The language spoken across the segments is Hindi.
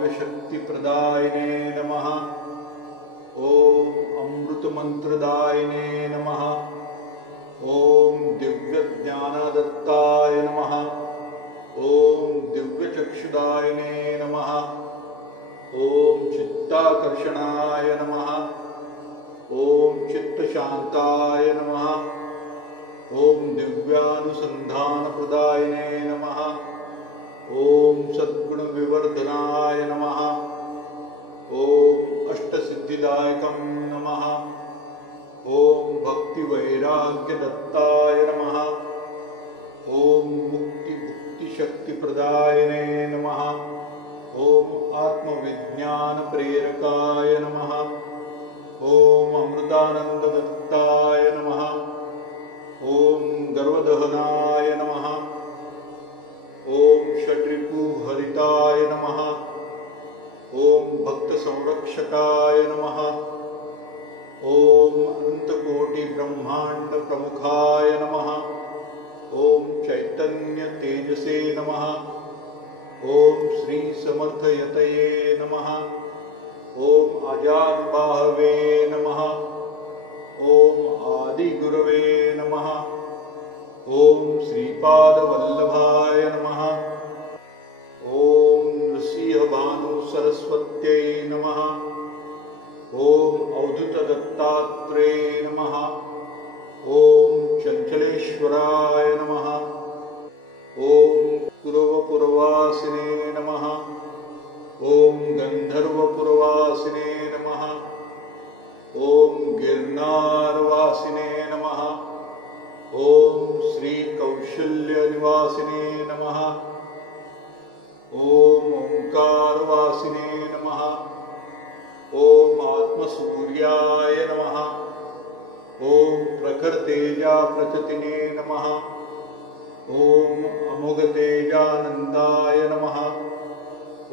काव्यशक्तिप्रदायिने नमः। ॐ अमृतमन्त्रदायिने नमः। ॐ दिव्यज्ञानदत्ताय नमः। ॐ दिव्यचक्षुदायिने नमः। ॐ चित्ताकर्षणाय नमः। ॐ चित्तशान्ताय नमः। ॐ दिव्यानुसन्धानप्रदायिने नमः। ॐ सद्गुणविवर्धनाय नमः। ॐ अष्टसिद्धिदायकं नमः। ॐ भक्तिवैराग्यदत्ताय नमः। ॐ मुक्तिशक्तिप्रदायिने नमः। ॐ आत्मविज्ञानप्रेरकाय नमः। ॐ अमृतानन्ददत्ताय नमः। ॐ गर्वदहनाय नमः। ॐ षड्रिपुहरिताय नमः। ॐ भक्तसंरक्षकाय नमः। ॐ अनन्तकोटिब्रह्माण्डप्रमुखाय नमः। ॐ चैतन्यतेजसे नमः। ॐ श्रीसमर्थयतये नमः। ॐ अजानुबाहवे नमः। ॐ आदिगुरवे नमः। ॐ श्रीपादवल्लभाय नमः। ॐ नृसिंहभानुसरस्वत्यै नमः। ॐ अवधूतदत्तात्रेय नमः। ॐ चञ्चलेश्वराय नमः। ॐ कुरवपुरवासिने नमः। ॐ गन्धर्वपुरवासिने नमः। ॐ गिरनारवासिने नमः। ॐ श्रीकौशल्यनिवासिने नमः। ॐ ओंकारवासिने नमः। ॐ आत्मसूर्याय नमः। ॐ प्रखरतेजाप्रचतिने नमः। ॐ अमोघतेजानन्दाय नमः।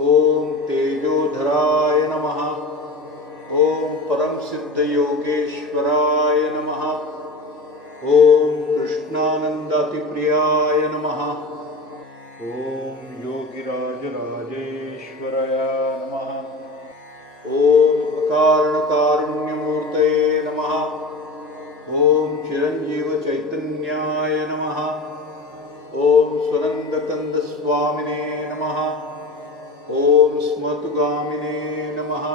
ॐ तेजोधराय नमः। ॐ परमसिद्धयोगेश्वराय नमः। ॐ कृष्णानन्दातिप्रियाय नमः। ॐ योगिराजराजेश्वराय नमः। ॐ अकारणकारुण्यमूर्तये नमः। ॐ चिरञ्जीवचैतन्याय नमः। ॐ स्वनन्दकन्दस्वामिने नमः। ॐ स्मतुगामिने नमः।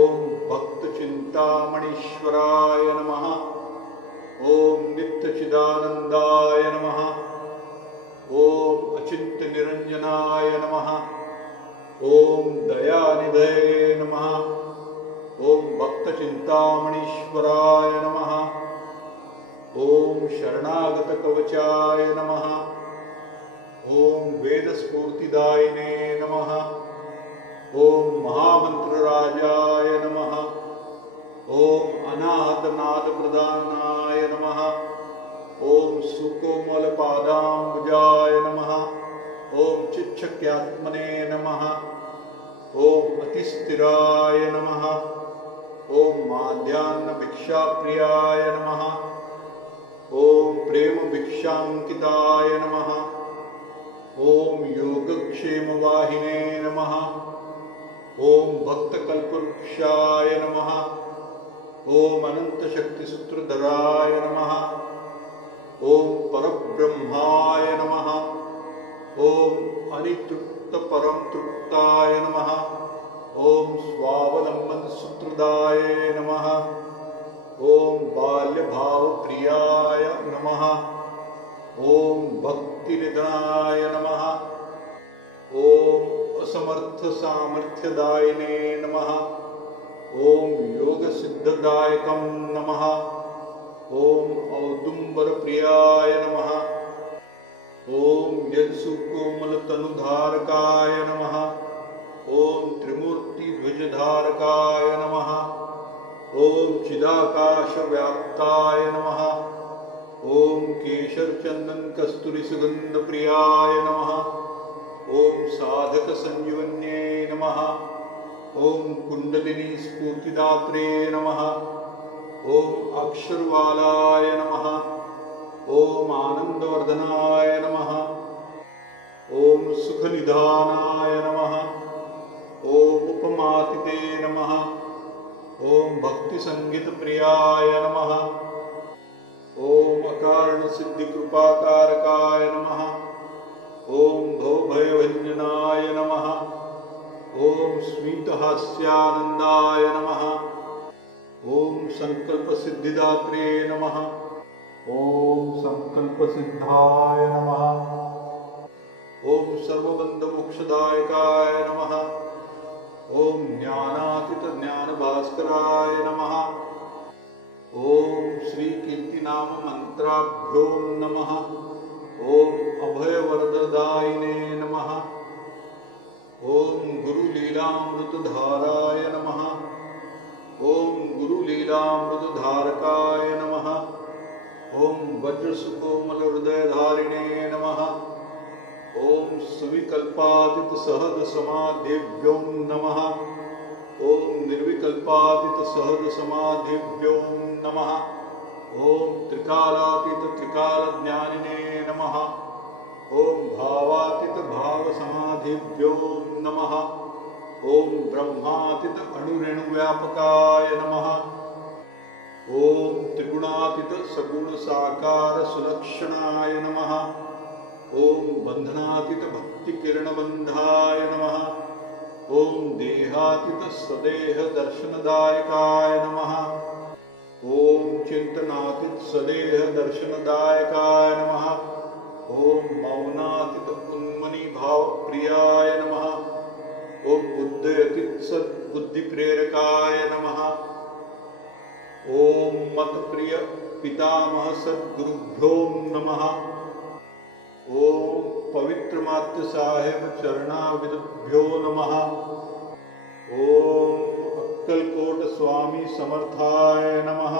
ॐ भक्तचिन्तामणीश्वराय नमः। ॐ नित्यचिदानन्दाय नमः। ॐ अचिन्त्यनिरञ्जनाय नमः। ॐ दयानिधये नमः। ॐ भक्तचिन्तामणीश्वराय नमः। ॐ शरणागतकवचाय नमः। ॐ वेदस्फूर्तिदायिने नमः। ॐ महामन्त्रराजाय नमः। ॐ अनाहतनादप्रदानाय नमः। ॐ सुकोमलपादाम्बुजाय नमः। ॐ चिच्छक्यात्मने नमः। ॐ अतिस्थिराय नमः। ॐ माध्याह्नभिक्षाप्रियाय नमः। ॐ प्रेमभिक्षाङ्किताय नमः। ॐ योगक्षेमवाहिने नमः। ॐ भक्तकल्पवृक्षाय नमः। ॐ अनन्तशक्तिसूत्रधराय नमः। ॐ परब्रह्माय नमः। ॐ अनितृप्तपरमतृप्ताय नमः। ॐ स्वावलम्बनसूत्रदाय नमः। ॐ बाल्यभावप्रियाय नमः। ॐ भक्तिनिधनाय नमः। ॐ असमर्थसामर्थ्यदायिने नमः। ॐ योगसिद्धदायकं नमः। ॐ औदुम्बरप्रियाय नमः। ॐ यत्सुकोमलतनुधारकाय नमः। ॐ त्रिमूर्तिध्वजधारकाय नमः। ॐ चिदाकाशव्याप्ताय नमः। ॐ केशरचन्दनकस्तूरिसुगन्धप्रियाय नमः। ॐ साधकसंजीवन्ये नमः। ॐ कुण्डलिनी स्फूर्तिदात्रे नमः। ॐ अक्षरवालाय नमः। ॐ आनन्दवर्धनाय नमः। ॐ सुखनिधानाय नमः। संगीत प्रियाय नमः। ओम अकारण सिद्धि कृपाकारकाय नमः। ओम भवभयभंजनाय नमः। ओम स्मितहास्यानंदाय नमः। ओम संकल्प सिद्धिदात्रे नमः। ओम संकल्प सिद्धाय नमः। ओम सर्वबंध मोक्षदायकाय नमः। ओम ज्ञानातीत ज्ञान भास्कराय नमः। ओम श्री कीर्तिनाम मंत्राभ्यो नमः। ओम अभयवरददायिने नमः। ओम गुरुलीलामृतधाराय नमः। ओम गुरुलीलामृतधारकाय नमः। ओम वज्रसुकोमल हृदयधारिणे नमः। ओम सविकल्पातीत सहज समाधिभ्यो नमः। ओम निर्विकल्पातीत सहज समाधिभ्यो नमः। ओम त्रिकालातीत त्रिकाल ज्ञानिने नमः। ओम भावातीत भाव समाधिभ्यो नमः। ओम ब्रह्मातीत अणुरेणु व्यापकाय नमः। ओम त्रिगुणातीत सगुण साकार सुलक्षणाय नमः। ओम बंधनातीत भक्ति किरण बंधाय नमः। ओम देहातीत सदेह दर्शनदायकाय नमः। ओम चिंतनातीत सदेह दर्शनदायकाय नमः। ओम मौनातीत उन्मनी भाव प्रियाय नमः। ओम बुद्धयतीत सद्बुद्धि प्रेरकाय नमः। ओम मत प्रिय पितामह सद्गुरुभ्यो नमः। ओम पवित्र मात्य साहेब चरणाविदभ्यो नमः। ओम अक्कलकोट स्वामी समर्थाय नमः।